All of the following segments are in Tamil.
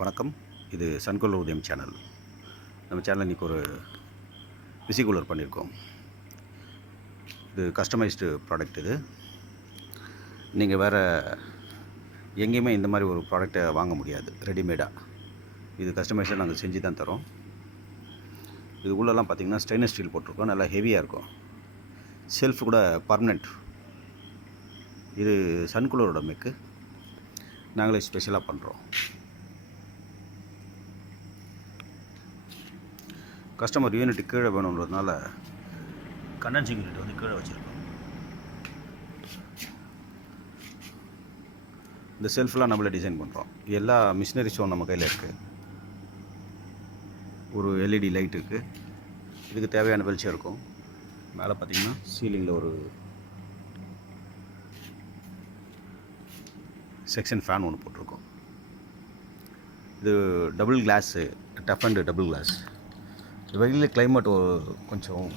வணக்கம். இது சன்கூலருதயம் சேனல். நம்ம சேனலில் இன்றைக்கி ஒரு விசிகூலர் பண்ணியிருக்கோம். இது கஸ்டமைஸ்டு ப்ராடக்ட். இது நீங்கள் வேறு எங்கேயுமே இந்த மாதிரி ஒரு ப்ராடக்டை வாங்க முடியாது ரெடிமேடாக. இது கஸ்டமைஸாக நாங்கள் செஞ்சு தான் தரோம். இது உள்ளெல்லாம் பார்த்திங்கன்னா ஸ்டெயின்லெஸ் ஸ்டீல் போட்டிருக்கோம். நல்லா ஹெவியாக இருக்கும். செல்ஃப் கூட பர்மனெண்ட். இது சன்கூலரோட மேக்கு. நாங்களே ஸ்பெஷலாக பண்ணுறோம். கஸ்டமர் யூனிட் கீழே வேணுன்றதுனால கண்டென்சிங் யூனிட் வந்து கீழே வச்சுருக்கோம். இந்த செல்ஃப்லாம் நம்மளே டிசைன் பண்ணுறோம். எல்லா மிஷினரிஸும் நம்ம கையில் இருக்குது. ஒரு எல்இடி லைட் இருக்குது. இதுக்கு தேவையான வெளிச்சம் இருக்கும். மேலே பார்த்திங்கன்னா சீலிங்கில் ஒரு செக்ஷன் ஃபேன் ஒன்று போட்டிருக்கோம். இது double glass, tough and double glass. வெளியில் கிளைமேட் கொஞ்சம்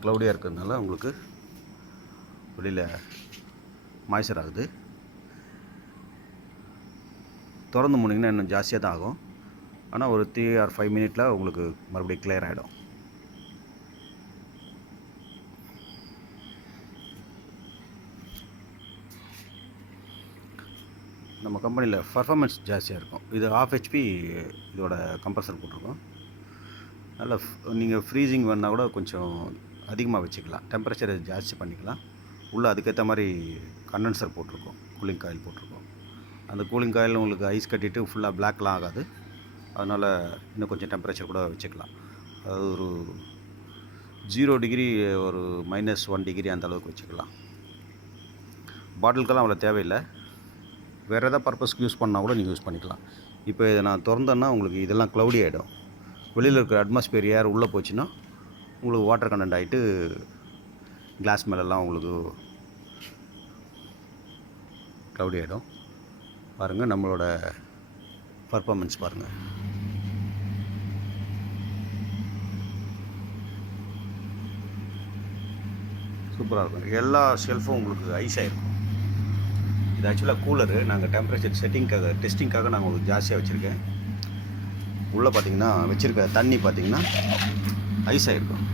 க்ளவுடியாக இருக்கிறதுனால உங்களுக்கு வெளியில் மாய்ச்சர் ஆகுது. திறந்து போனீங்கன்னா இன்னும் ஜாஸ்தியாக தான் ஆகும். ஆனால் ஒரு 3 or 5 மினிட்டில் உங்களுக்கு மறுபடியும் கிளியர் ஆகிடும். நம்ம கம்பெனியில் பர்ஃபார்மன்ஸ் ஜாஸ்தியாக இருக்கும். இது 1/2 HP இதோட கம்ப்ரஸர் போட்டிருக்கோம். நல்லா நீங்கள் ஃப்ரீசிங் வேணால் கூட கொஞ்சம் அதிகமாக வச்சுக்கலாம். டெம்பரேச்சரை ஜாஸ்தி பண்ணிக்கலாம். உள்ளே அதுக்கேற்ற மாதிரி கண்டென்சர் போட்டிருக்கோம். கூலிங் காயில் போட்டிருக்கோம். அந்த கூலிங் காயில் உங்களுக்கு ஐஸ் கட்டிட்டு ஃபுல்லாக பிளாக்லாம் ஆகாது. அதனால் இன்னும் கொஞ்சம் டெம்பரேச்சர் கூட வச்சுக்கலாம். அதாவது ஒரு 0 டிகிரி, ஒரு -1 டிகிரி அந்த அளவுக்கு வச்சுக்கலாம். பாட்டிலுக்கெல்லாம் அவ்வளோ தேவையில்லை. வேறு எதாவது பர்பஸ்க்கு யூஸ் பண்ணால் கூட நீங்கள் யூஸ் பண்ணிக்கலாம். இப்போ இதை நான் திறந்தேன்னா உங்களுக்கு இதெல்லாம் க்ளவுடி ஆகிடும். வெளியில் இருக்கிற அட்மாஸ்பியர் ஏர் உள்ளே போச்சுன்னா உங்களுக்கு வாட்டர் கண்டென்ட் ஆகிட்டு கிளாஸ் மேலெல்லாம் உங்களுக்கு க்ளவுடி ஆகிடும். பாருங்கள் நம்மளோட பர்ஃபார்மன்ஸ் பாருங்கள். சூப்பராக இருக்கும். எல்லா ஷெல்ஃபும் உங்களுக்கு ஐஸ் ஆகிருக்கும். இது ஆக்சுவலாக கூலரு. நாங்கள் டெம்பரேச்சர் செட்டிங்காக டெஸ்டிங்காக நாங்கள் உங்களுக்கு ஜாஸ்தியாக வச்சுருக்கேன். உள்ளே பார்த்திங்கன்னா வச்சுருக்க தண்ணி பார்த்திங்கன்னா ஐஸ் ஆகிருக்கும்.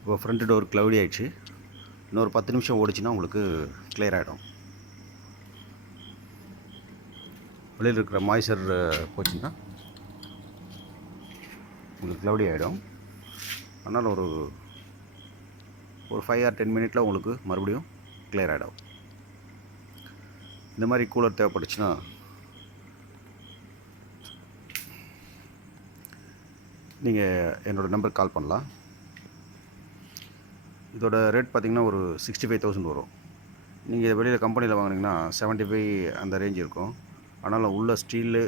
இப்போ ஃப்ரண்ட் டோர் க்ளவுடி ஆகிடுச்சு. இன்னொரு 10 நிமிஷம் ஓடிச்சுன்னா உங்களுக்கு கிளியர் ஆகிடும். வெளியில் இருக்கிற மாய்ச்சர் போச்சுன்னா உங்களுக்கு க்ளவுடி ஆகிடும். அதனால் ஒரு 5 or 10 மினிட்டில் உங்களுக்கு மறுபடியும் கிளியர் ஆகிடும். இந்த மாதிரி கூலர் தேவைப்பட்டுச்சுன்னா நீங்கள் என்னோடய நம்பருக்கு கால் பண்ணலாம். இதோட ரேட் பார்த்திங்கன்னா ஒரு 65,000 வரும். நீங்கள் வெளியில் கம்பெனியில் வாங்கினீங்கன்னா 75 அந்த ரேஞ்ச் இருக்கும். ஆனாலும் உள்ள ஸ்டீலு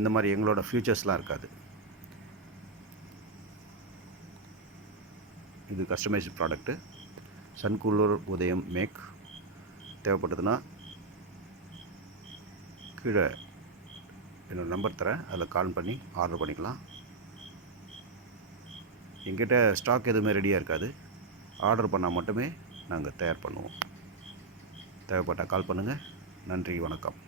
இந்த மாதிரி எங்களோட ஃபியூச்சர்ஸ்லாம் இருக்காது. இது கஸ்டமைஸ்டு ப்ராடக்ட்டு. சன்கூலருதயம் மேக். தேவைப்பட்டதுன்னா கீழே என்னோடய நம்பர் தரேன். அதில் கால் பண்ணி ஆர்டர் பண்ணிக்கலாம். எங்கிட்ட ஸ்டாக் எதுவுமே ரெடியாக இருக்காது. ஆர்டர் பண்ணால் மட்டுமே நாங்கள் தயார் பண்ணுவோம். தேவைப்பட்டால் கால் பண்ணுங்கள். நன்றி, வணக்கம்.